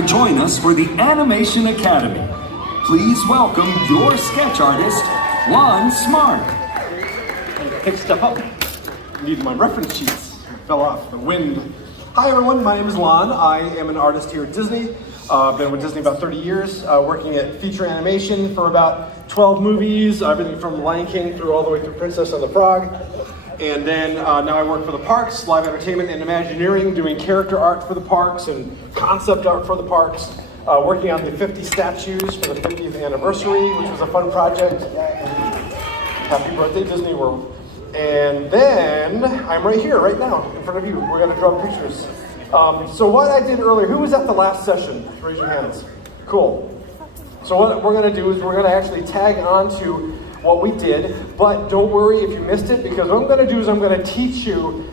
to join us for the Animation Academy. Please welcome your sketch artist, Lon Smart. Pick stuff up. Need my reference sheets. Fell off the wind. Hi everyone, my name is Lon. I am an artist here at Disney. I've been with Disney about 30 years, working at feature animation for about 12 movies, everything from Lion King through all the way through Princess and the Frog. And then now I work for the parks, live entertainment and Imagineering, doing character art for the parks and concept art for the parks. Working on the 50 statues for the 50th anniversary, which was a fun project. Happy birthday, Disney World. And then I'm right here, right now, in front of you. We're gonna draw pictures. So what I did earlier, who was at the last session? Raise your hands. Cool. So what we're gonna do is we're gonna actually tag on to what we did, but don't worry if you missed it, because what I'm gonna do is I'm gonna teach you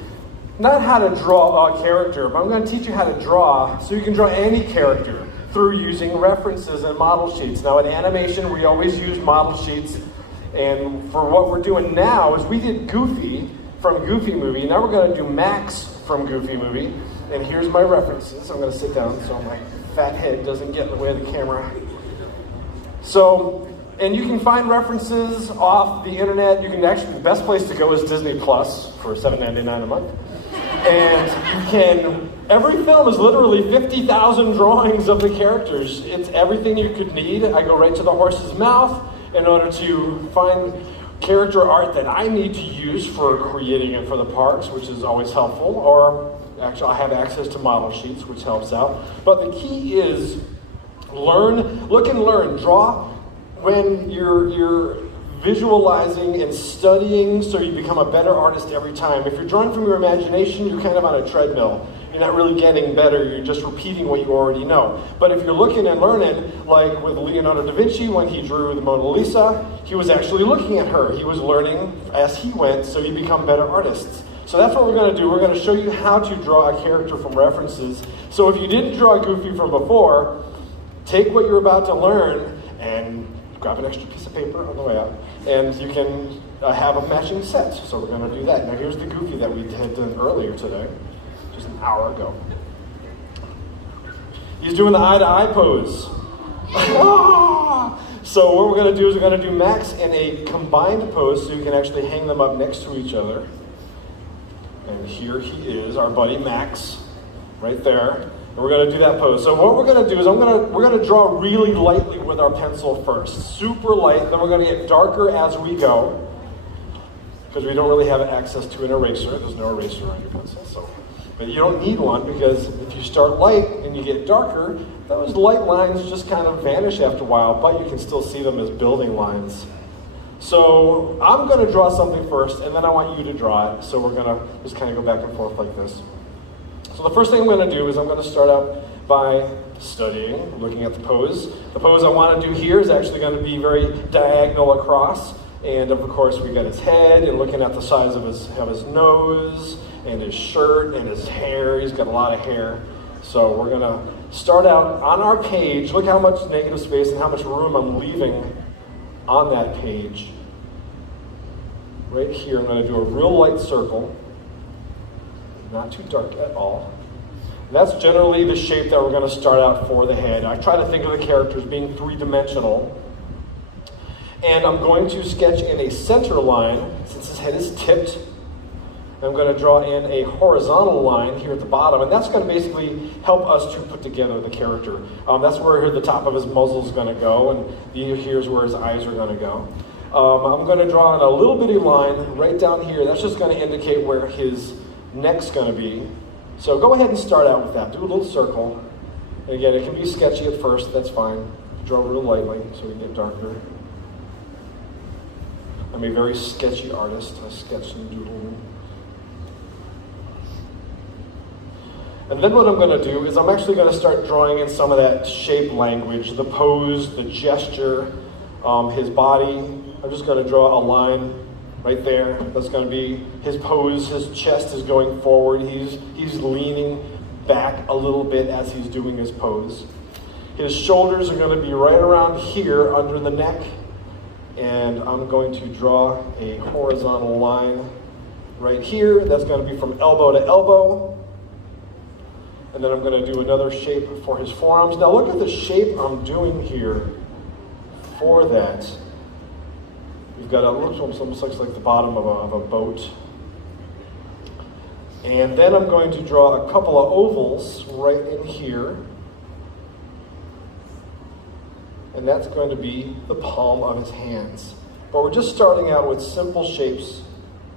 not how to draw a character, but I'm gonna teach you how to draw so you can draw any character through using references and model sheets. Now in animation, we always use model sheets, and for what we're doing now is we did Goofy from Goofy Movie, now we're gonna do Max from Goofy Movie, and here's my references. I'm gonna sit down so my fat head doesn't get in the way of the camera. And you can find references off the internet. You can actually, the best place to go is Disney Plus for $7.99 a month. And you can, every film is literally 50,000 drawings of the characters. It's everything you could need. I go right to the horse's mouth in order to find character art that I need to use for creating it for the parks, which is always helpful. Or actually, I have access to model sheets, which helps out. But the key is learn, look and learn, draw when you're visualizing and studying so you become a better artist every time. If you're drawing from your imagination, you're kind of on a treadmill. You're not really getting better, you're just repeating what you already know. But if you're looking and learning, like with Leonardo da Vinci when he drew the Mona Lisa, he was actually looking at her. He was learning as he went, so you become better artists. So that's what we're gonna do. We're gonna show you how to draw a character from references. So if you didn't draw Goofy from before, take what you're about to learn and grab an extra piece of paper on the way out, and you can have a matching set. So we're going to do that. Now here's the Goofy that we had done earlier today, just an hour ago. He's doing the eye-to-eye pose. So what we're going to do is we're going to do Max in a combined pose so you can actually hang them up next to each other. And here he is, our buddy Max, right there. And we're going to do that pose. So what we're going to do is we're going to draw really lightly with our pencil first. Super light, then we're going to get darker as we go, because we don't really have access to an eraser. There's no eraser on your pencil. But you don't need one, because if you start light and you get darker, those light lines just kind of vanish after a while, but you can still see them as building lines. So I'm going to draw something first, and then I want you to draw it. So we're going to just kind of go back and forth like this. So the first thing I'm going to do is I'm going to start out by studying, looking at the pose. The pose I want to do here is actually going to be very diagonal across. And of course we got his head and looking at the size of his nose and his shirt and his hair. He's got a lot of hair. So we're going to start out on our page. Look how much negative space and how much room I'm leaving on that page. Right here I'm going to do a real light circle. Not too dark at all. That's generally the shape that we're going to start out for the head. I try to think of the characters being three-dimensional. And I'm going to sketch in a center line, since his head is tipped. I'm going to draw in a horizontal line here at the bottom, and that's going to basically help us to put together the character. That's where the top of his muzzle is going to go, and here's where his eyes are going to go. I'm going to draw in a little bitty line right down here. That's just going to indicate where his neck's going to be. So go ahead and start out with that. Do a little circle. And again, it can be sketchy at first, that's fine. Draw real lightly so we get darker. I'm a very sketchy artist. I sketch and doodle. And then what I'm going to do is I'm actually going to start drawing in some of that shape language, the pose, the gesture, his body. I'm just going to draw a line right there. That's going to be his pose. His chest is going forward. He's leaning back a little bit as he's doing his pose. His shoulders are going to be right around here under the neck. And I'm going to draw a horizontal line right here. That's going to be from elbow to elbow. And then I'm going to do another shape for his forearms. Now look at the shape I'm doing here for that. You've got almost looks like the bottom of a boat. And then I'm going to draw a couple of ovals right in here. And that's going to be the palm of his hands. But we're just starting out with simple shapes.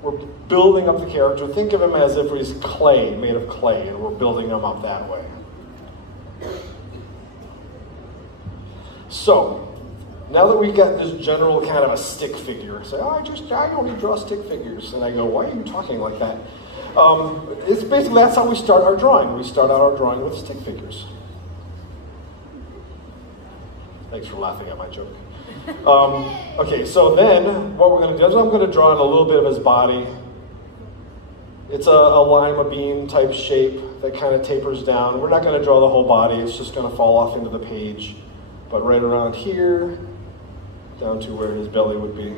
We're building up the character. Think of him as if he's clay, made of clay, and we're building him up that way. So, now that we've got this general kind of a stick figure, say, I only draw stick figures. And I go, why are you talking like that? It's basically, that's how we start our drawing. We start out our drawing with stick figures. Thanks for laughing at my joke. Okay, so then what we're going to do is I'm going to draw in a little bit of his body. It's a lima bean type shape that kind of tapers down. We're not going to draw the whole body. It's just going to fall off into the page. But right around here, down to where his belly would be.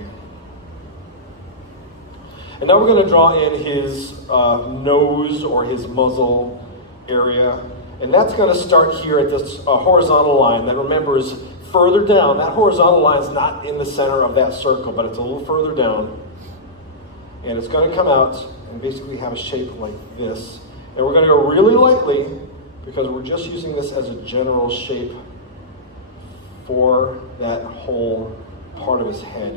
And now we're going to draw in his nose or his muzzle area. And that's going to start here at this horizontal line that, remember, is further down. That horizontal line is not in the center of that circle, but it's a little further down. And it's going to come out and basically have a shape like this. And we're going to go really lightly because we're just using this as a general shape for that whole part of his head.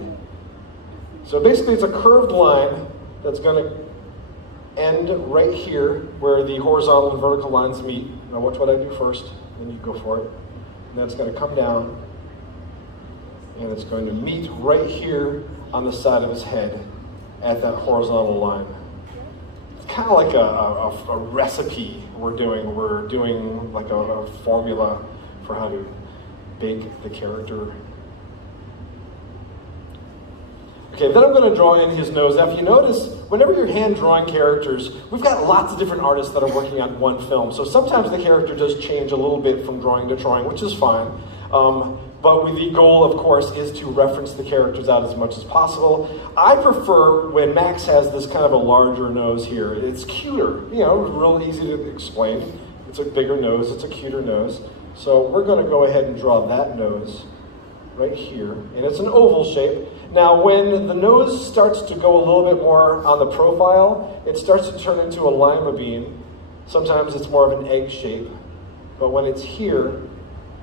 So basically it's a curved line that's going to end right here where the horizontal and vertical lines meet. Now watch what I do first, then you go for it. And that's going to come down, and it's going to meet right here on the side of his head at that horizontal line. It's kind of like a recipe we're doing. We're doing like a formula for how to bake the character. Okay, then I'm going to draw in his nose. Now, if you notice, whenever you're hand drawing characters, we've got lots of different artists that are working on one film. So sometimes the character does change a little bit from drawing to drawing, which is fine. But the goal, of course, is to reference the characters out as much as possible. I prefer when Max has this kind of a larger nose here. It's cuter, real easy to explain. It's a bigger nose, it's a cuter nose. So we're going to go ahead and draw that nose right here. And it's an oval shape. Now, when the nose starts to go a little bit more on the profile, it starts to turn into a lima bean. Sometimes it's more of an egg shape. But when it's here,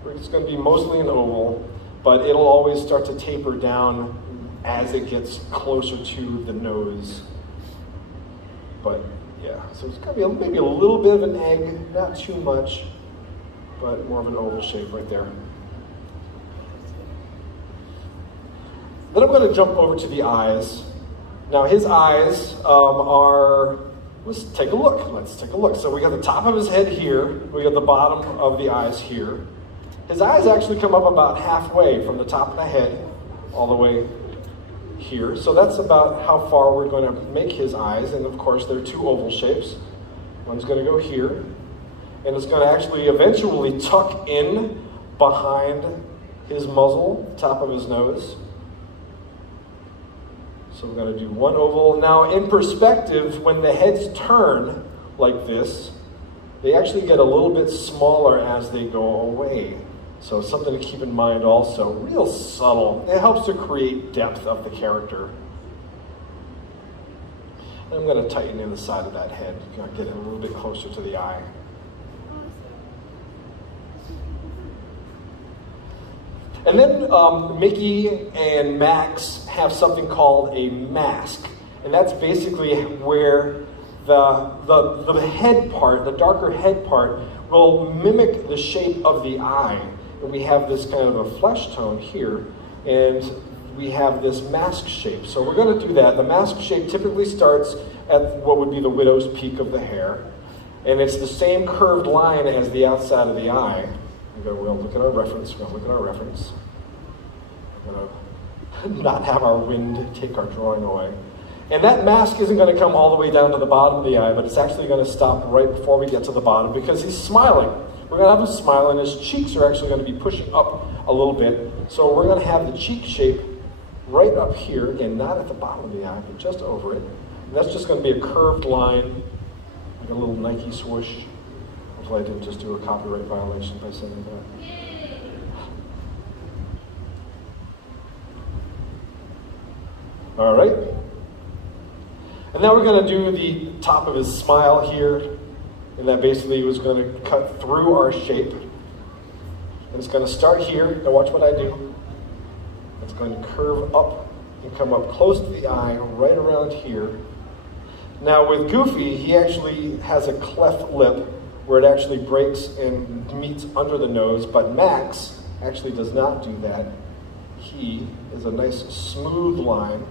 it's going to be mostly an oval, but it'll always start to taper down as it gets closer to the nose. But yeah, so it's going to be maybe a little bit of an egg, not too much, but more of an oval shape right there. Then I'm going to jump over to the eyes. Now his eyes let's take a look. So we got the top of his head here, we got the bottom of the eyes here. His eyes actually come up about halfway from the top of the head all the way here. So that's about how far we're going to make his eyes. And of course, they're two oval shapes. One's going to go here, and it's going to actually eventually tuck in behind his muzzle, top of his nose. So we're going to do one oval. Now, in perspective, when the heads turn like this, they actually get a little bit smaller as they go away. So something to keep in mind also. Real subtle. It helps to create depth of the character. And I'm going to tighten in the side of that head. Get it a little bit closer to the eye. And then Mickey and Max have something called a mask. And that's basically where the head part, the darker head part, will mimic the shape of the eye. And we have this kind of a flesh tone here, and we have this mask shape. So we're going to do that. The mask shape typically starts at what would be the widow's peak of the hair. And it's the same curved line as the outside of the eye. We're going to look at our reference. We're going to look at our reference. We're going to not have our wind take our drawing away. And that mask isn't going to come all the way down to the bottom of the eye, but it's actually going to stop right before we get to the bottom because he's smiling. We're going to have him smile, and his cheeks are actually going to be pushing up a little bit. So we're going to have the cheek shape right up here. Again, not at the bottom of the eye, but just over it. And that's just going to be a curved line, like a little Nike swoosh of Hopefully I didn't just do a copyright violation by saying that. All right. And now we're going to do the top of his smile here. And that basically was going to cut through our shape. And it's going to start here. Now watch what I do. It's going to curve up and come up close to the eye, right around here. Now with Goofy, he actually has a cleft lip where it actually breaks and meets under the nose, but Max actually does not do that. He is a nice smooth line.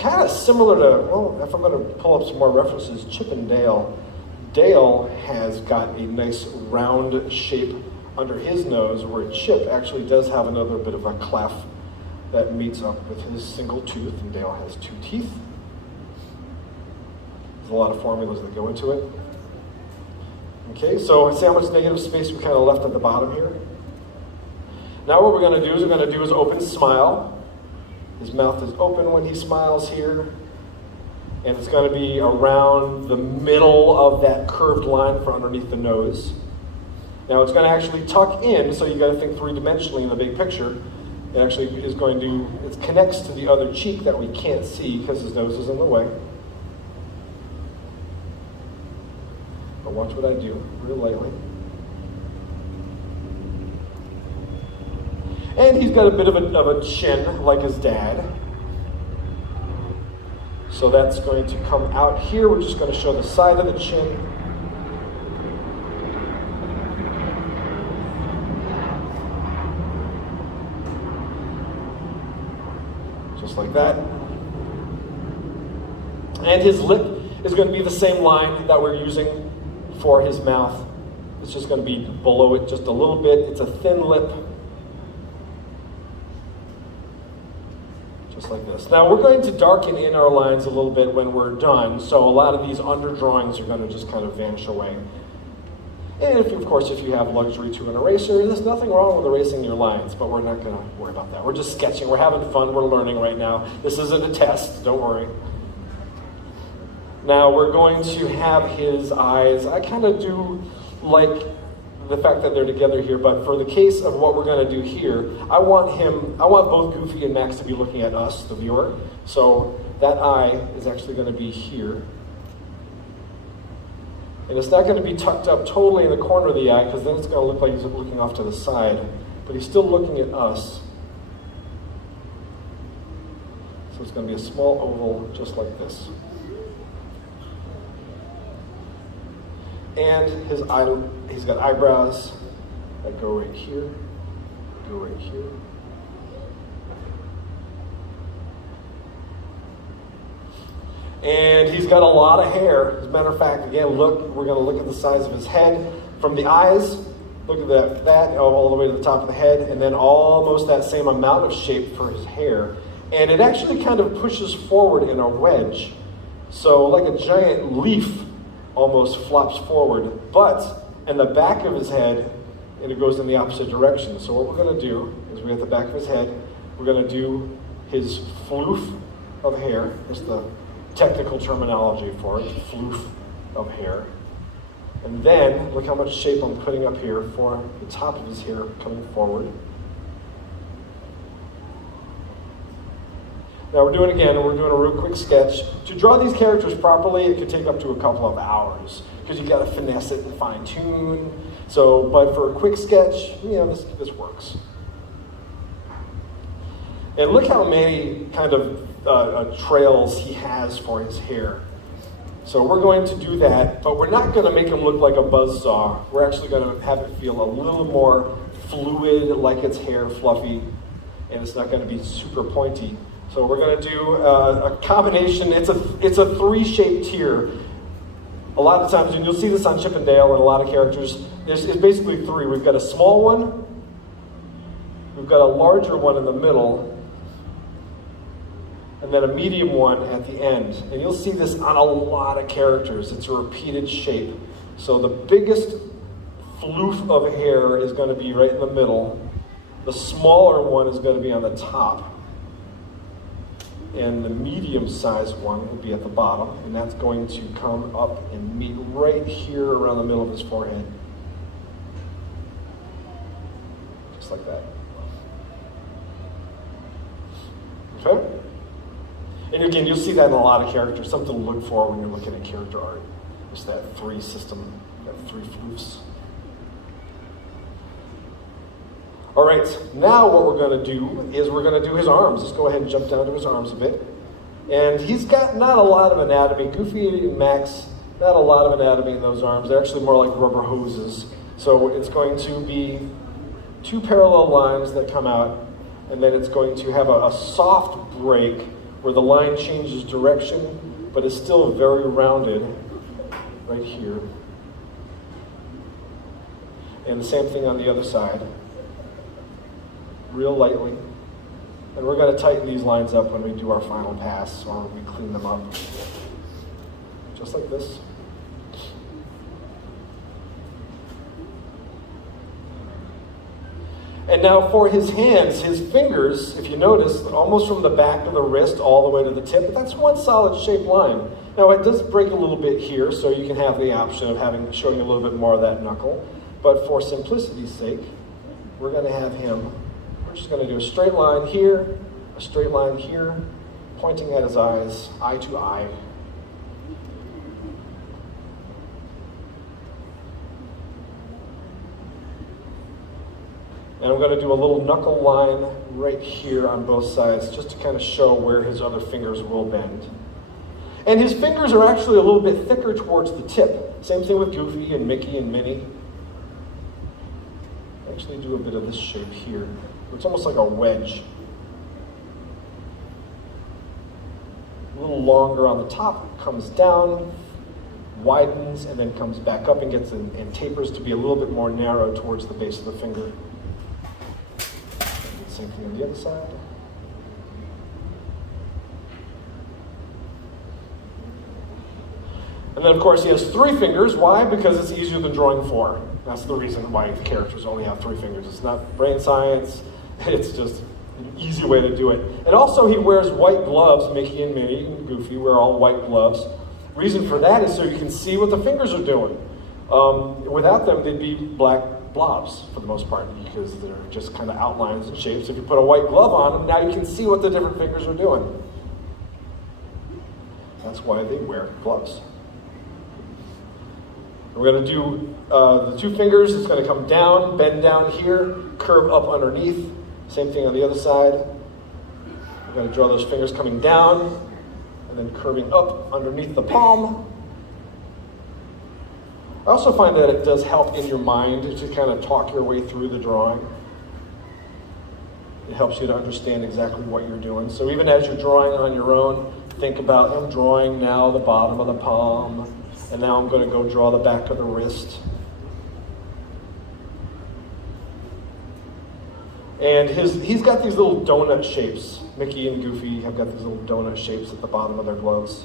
Kind of similar to, well, if I'm going to pull up some more references, Chip and Dale. Dale has got a nice round shape under his nose, where Chip actually does have another bit of a cleft that meets up with his single tooth, and Dale has 2 teeth. There's a lot of formulas that go into it. Okay, so see how much negative space we kind of left at the bottom here? Now what we're going to do is open smile. His mouth is open when he smiles here. And it's going to be around the middle of that curved line for underneath the nose. Now it's going to actually tuck in, so you got to think 3-dimensionally in the big picture. It actually is going to, it connects to the other cheek that we can't see because his nose is in the way. But watch what I do, real lightly. And he's got a bit of a chin, like his dad. So that's going to come out here. We're just going to show the side of the chin. Just like that. And his lip is going to be the same line that we're using for his mouth. It's just going to be below it just a little bit. It's a thin lip. Just like this. Now we're going to darken in our lines a little bit when we're done, so a lot of these underdrawings are going to just kind of vanish away. And of course, if you have luxury to an eraser, there's nothing wrong with erasing your lines, but we're not going to worry about that. We're just sketching, we're having fun, we're learning right now. This isn't a test, don't worry. Now we're going to have his eyes. I kind of do like the fact that they're together here, but for the case of what we're going to do here, I want both Goofy and Max to be looking at us, the viewer. So that eye is actually going to be here. And it's not going to be tucked up totally in the corner of the eye, because then it's going to look like he's looking off to the side. But he's still looking at us. So it's going to be a small oval just like this. And he's got eyebrows that go right here, go right here. And he's got a lot of hair. As a matter of fact, again, look, we're going to look at the size of his head. From the eyes, look at that all the way to the top of the head, and then almost that same amount of shape for his hair. And it actually kind of pushes forward in a wedge. So like a giant leaf almost flops forward, but in the back of his head, and it goes in the opposite direction. So what we're going to do is we have the back of his head, we're going to do his floof of hair. That's the technical terminology for it, floof of hair. And then, look how much shape I'm putting up here for the top of his hair coming forward. Now we're doing it again, and we're doing a real quick sketch. To draw these characters properly, it could take up to a couple of hours, because you got to finesse it and fine tune. So, but for a quick sketch, this works. And look how many kind of trails he has for his hair. So we're going to do that, but we're not going to make him look like a buzzsaw. We're actually going to have it feel a little more fluid, like its hair, fluffy, and it's not going to be super pointy. So we're going to do a combination. It's a three-shaped tier. A lot of times, and you'll see this on Chip and Dale and a lot of characters, it's basically three. We've got a small one, we've got a larger one in the middle, and then a medium one at the end. And you'll see this on a lot of characters. It's a repeated shape. So the biggest floof of hair is going to be right in the middle. The smaller one is going to be on the top. And the medium-sized one will be at the bottom. And that's going to come up and meet right here around the middle of his forehead. just like that. Okay? And again, you'll see that in a lot of characters, something to look for when you're looking at character art. Just that three system, that three floofs. All right, now what we're going to do is we're going to do his arms. Let's go ahead and jump down to his arms a bit. And he's got not a lot of anatomy. Goofy and Max, not a lot of anatomy in those arms. They're actually more like rubber hoses. So it's going to be two parallel lines that come out, and then it's going to have a soft break where the line changes direction, but is still very rounded right here. And the same thing on the other side. Real lightly. And we're going to tighten these lines up when we do our final pass, or we clean them up. Just like this. And now for his hands, his fingers, if you notice, almost from the back of the wrist all the way to the tip, but that's one solid shaped line. Now it does break a little bit here, so you can have the option of showing a little bit more of that knuckle. But for simplicity's sake, we're going to have him, we're just going to do a straight line here, a straight line here, pointing at his eyes, eye to eye. And I'm going to do a little knuckle line right here on both sides, just to kind of show where his other fingers will bend. And his fingers are actually a little bit thicker towards the tip. Same thing with Goofy and Mickey and Minnie. I actually do a bit of this shape here. It's almost like a wedge. A little longer on the top, comes down, widens, and then comes back up and gets and tapers to be a little bit more narrow towards the base of the finger. Same thing on the other side. And then, of course, he has three fingers. Why? Because it's easier than drawing four. That's the reason why the characters only have three fingers. It's not brain science. It's just an easy way to do it. And also, he wears white gloves. Mickey and Minnie and Goofy wear all white gloves. Reason for that is so you can see what the fingers are doing. Without them, they'd be black blobs for the most part, because they're just kind of outlines and shapes. If you put a white glove on them, now you can see what the different fingers are doing. That's why they wear gloves. We're going to do the two fingers. It's going to come down, bend down here, curve up underneath. Same thing on the other side. We're going to draw those fingers coming down and then curving up underneath the palm. I also find that it does help in your mind to kind of talk your way through the drawing. It helps you to understand exactly what you're doing. So even as you're drawing on your own, think about, I'm drawing now the bottom of the palm, and now I'm going to go draw the back of the wrist. And he's got these little donut shapes. Mickey and Goofy have got these little donut shapes at the bottom of their gloves.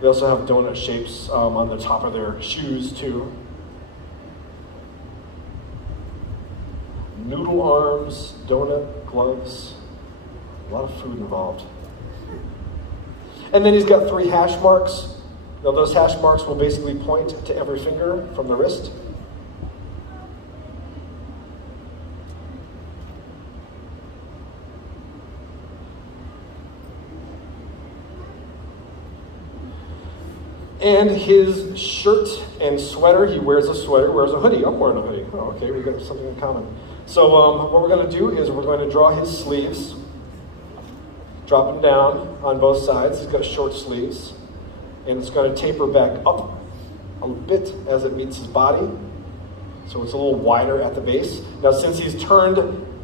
They also have donut shapes on the top of their shoes, too. Noodle arms, donut gloves, a lot of food involved. And then he's got three hash marks. Now those hash marks will basically point to every finger from the wrist. And his shirt and sweater, he wears a sweater, wears a hoodie. I'm wearing a hoodie. Oh, okay, we've got something in common. So what we're going to do is we're going to draw his sleeves, drop them down on both sides. He's got short sleeves, and it's going to taper back up a bit as it meets his body. So it's a little wider at the base. Now, since he's turned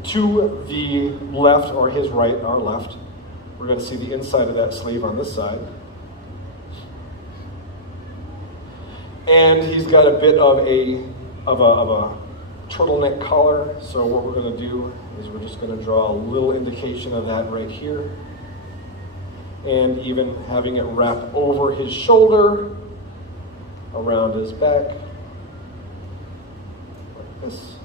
to the left, or his right, our left, we're going to see the inside of that sleeve on this side. And he's got a bit of a turtleneck collar. So what we're going to do is we're just going to draw a little indication of that right here. And even having it wrap over his shoulder, around his back, like this.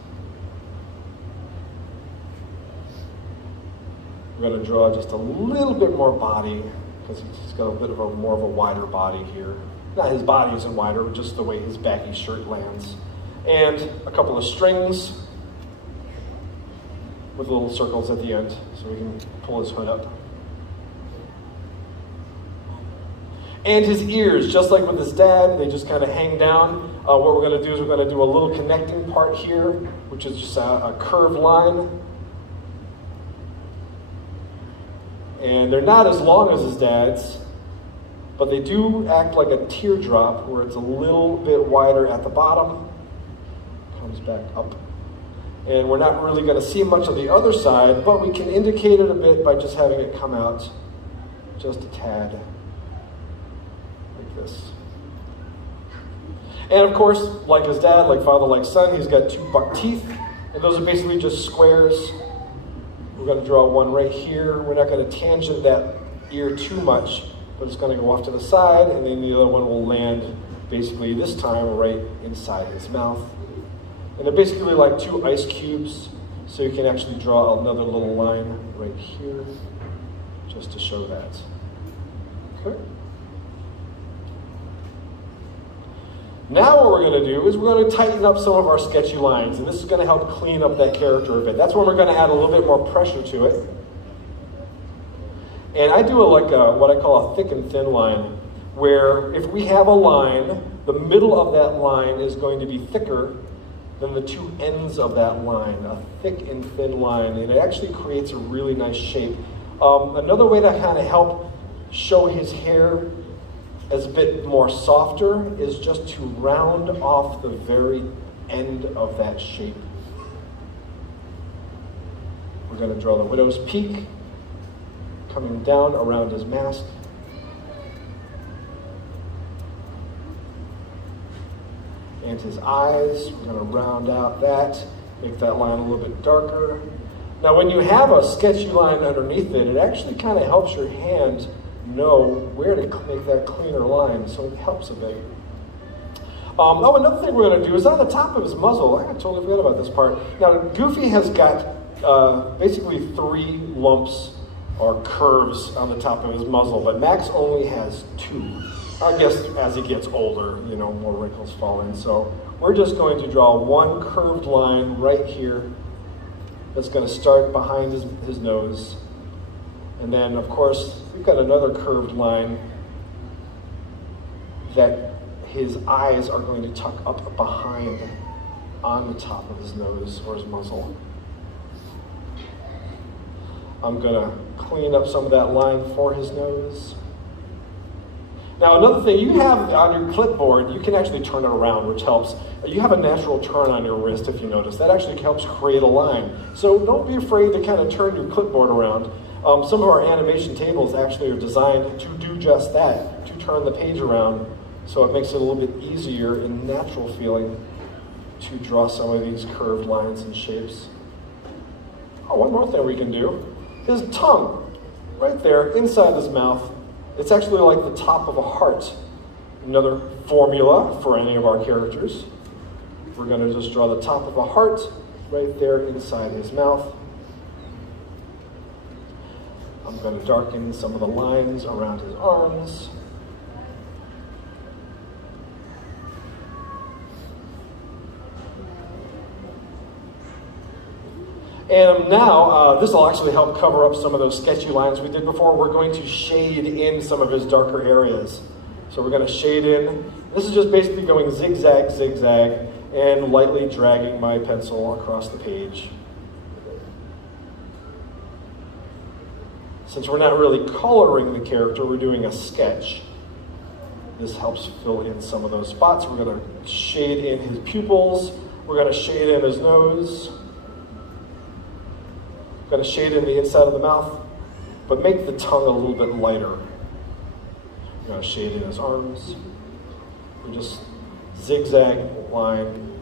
We're going to draw just a little bit more body, because he's got a bit of more of a wider body here. Not his body isn't wider, just the way his baggy shirt lands. And a couple of strings. with little circles at the end so we can pull his hood up. And his ears, just like with his dad, they just kind of hang down. What we're going to do is we're going to do a little connecting part here, which is just a curved line. And they're not as long as his dad's, but they do act like a teardrop where it's a little bit wider at the bottom, comes back up. And we're not really going to see much of the other side, but we can indicate it a bit by just having it come out just a tad, like this. And of course, like his dad, like father, like son, he's got 2 buck teeth, and those are basically just squares. We're going to draw one right here. We're not going to tangent that ear too much, but it's going to go off to the side, and then the other one will land basically this time right inside his mouth. And they're basically like 2 ice cubes, so you can actually draw another little line right here just to show that. Okay. Now what we're going to do is we're going to tighten up some of our sketchy lines, and this is going to help clean up that character a bit. That's when we're going to add a little bit more pressure to it. And I do what I call a thick and thin line, where if we have a line, the middle of that line is going to be thicker than the 2 ends of that line, a thick and thin line, and it actually creates a really nice shape. Another way to kind of help show his hair as a bit more softer is just to round off the very end of that shape. We're going to draw the widow's peak coming down around his mask. And his eyes, we're going to round out that, make that line a little bit darker. Now when you have a sketchy line underneath it, it actually kind of helps your hand know where to make that cleaner line, so it helps a bit. Another thing we're going to do is on the top of his muzzle, I totally forgot about this part. Now Goofy has got basically 3 lumps or curves on the top of his muzzle, but Max only has 2. I guess as he gets older, more wrinkles fall in. So we're just going to draw one curved line right here that's going to start behind his nose. And then, of course, we've got another curved line that his eyes are going to tuck up behind on the top of his nose or his muzzle. I'm going to clean up some of that line for his nose. Now, another thing, you have on your clipboard, you can actually turn it around, which helps. You have a natural turn on your wrist, if you notice. That actually helps create a line. So don't be afraid to kind of turn your clipboard around. Some of our animation tables actually are designed to do just that, to turn the page around, so it makes it a little bit easier and natural feeling to draw some of these curved lines and shapes. One more thing we can do. His tongue, right there, inside his mouth. It's actually like the top of a heart. Another formula for any of our characters. We're going to just draw the top of a heart right there inside his mouth. I'm going to darken some of the lines around his arms. And now, this will actually help cover up some of those sketchy lines we did before. We're going to shade in some of his darker areas. So we're going to shade in. This is just basically going zigzag, zigzag, and lightly dragging my pencil across the page. Since we're not really coloring the character, we're doing a sketch. This helps fill in some of those spots. We're going to shade in his pupils. We're going to shade in his nose. Going to shade in the inside of the mouth, but make the tongue a little bit lighter. We're going to shade in his arms. And just zigzag line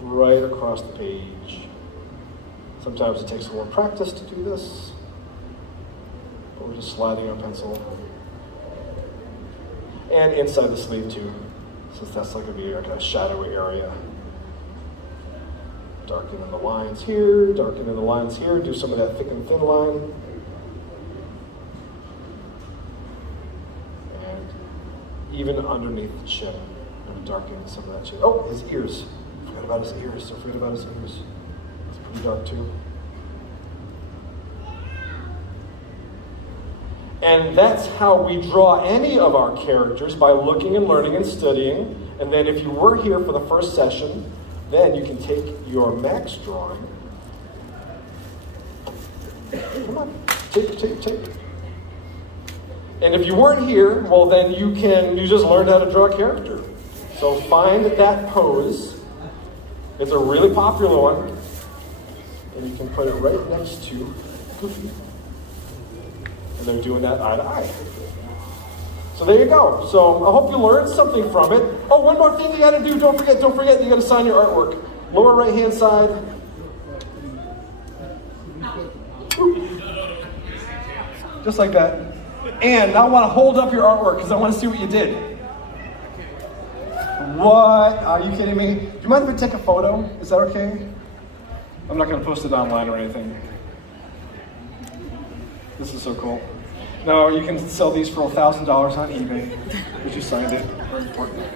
right across the page. Sometimes it takes a little practice to do this, but we're just sliding our pencil. And inside the sleeve too, since that's like a shadowy area. Darken in the lines here, darken in the lines here, do some of that thick and thin line. And even underneath the chin, I'm darkening some of that chin. Oh, his ears. Forgot about his ears. Don't forget about his ears. It's pretty dark too. And that's how we draw any of our characters, by looking and learning and studying. And then if you were here for the first session, then you can take your Max drawing. Come on, take. And if you weren't here, well then you just learned how to draw a character. So find that pose. It's a really popular one. And you can put it right next to Goofy. And they're doing that eye to eye. So there you go. So I hope you learned something from it. Oh, one more thing you gotta do. Don't forget, you gotta sign your artwork. Lower right hand side. Just like that. And now I want to hold up your artwork because I want to see what you did. What? Are you kidding me? Do you mind if I take a photo? Is that okay? I'm not going to post it online or anything. This is so cool. No, you can sell these for $1,000 on eBay. But you signed it. Very important.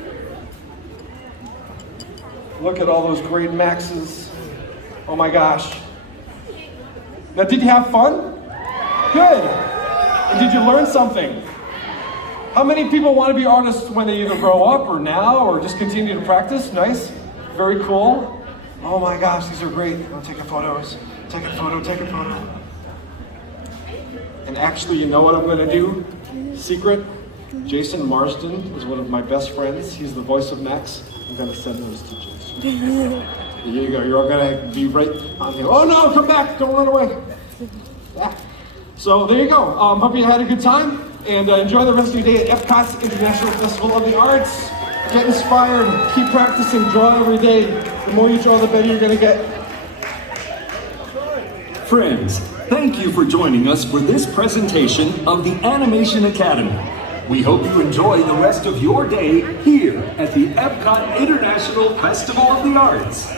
Look at all those great Maxes. Oh my gosh. Now, did you have fun? Good. And did you learn something? How many people want to be artists when they either grow up or now or just continue to practice? Nice. Very cool. Oh my gosh, these are great. I'm taking photos. Take a photo. And actually, you know what I'm going to do? Secret. Jason Marsden is one of my best friends. He's the voice of Max. I'm going to send those to Jason. Here you go. You're all going to be right on here. Oh no, come back. Don't run away. Yeah. So there you go. Hope you had a good time. And enjoy the rest of your day at Epcot's International Festival of the Arts. Get inspired. Keep practicing. Draw every day. The more you draw, the better you're going to get. Friends, thank you for joining us for this presentation of the Animation Academy. We hope you enjoy the rest of your day here at the Epcot International Festival of the Arts.